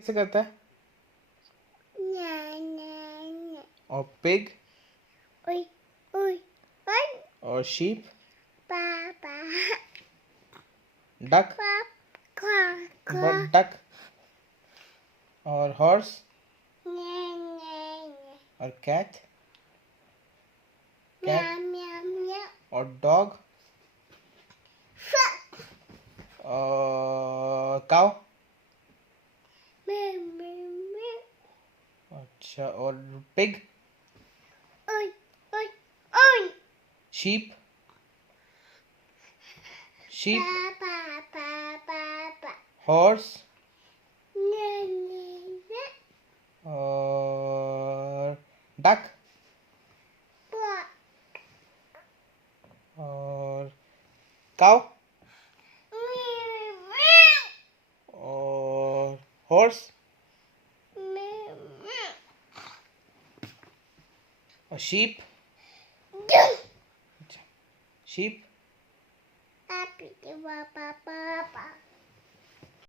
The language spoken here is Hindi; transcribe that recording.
कैसे करता है? और पिग? और शीप? डक? डक? और हॉर्स? और कैट? और डॉग? और काउ? अच्छा, और पिग? शीप? शीप? हॉर्स? और डक? और काउ? और हॉर्स? और शीप? शीप?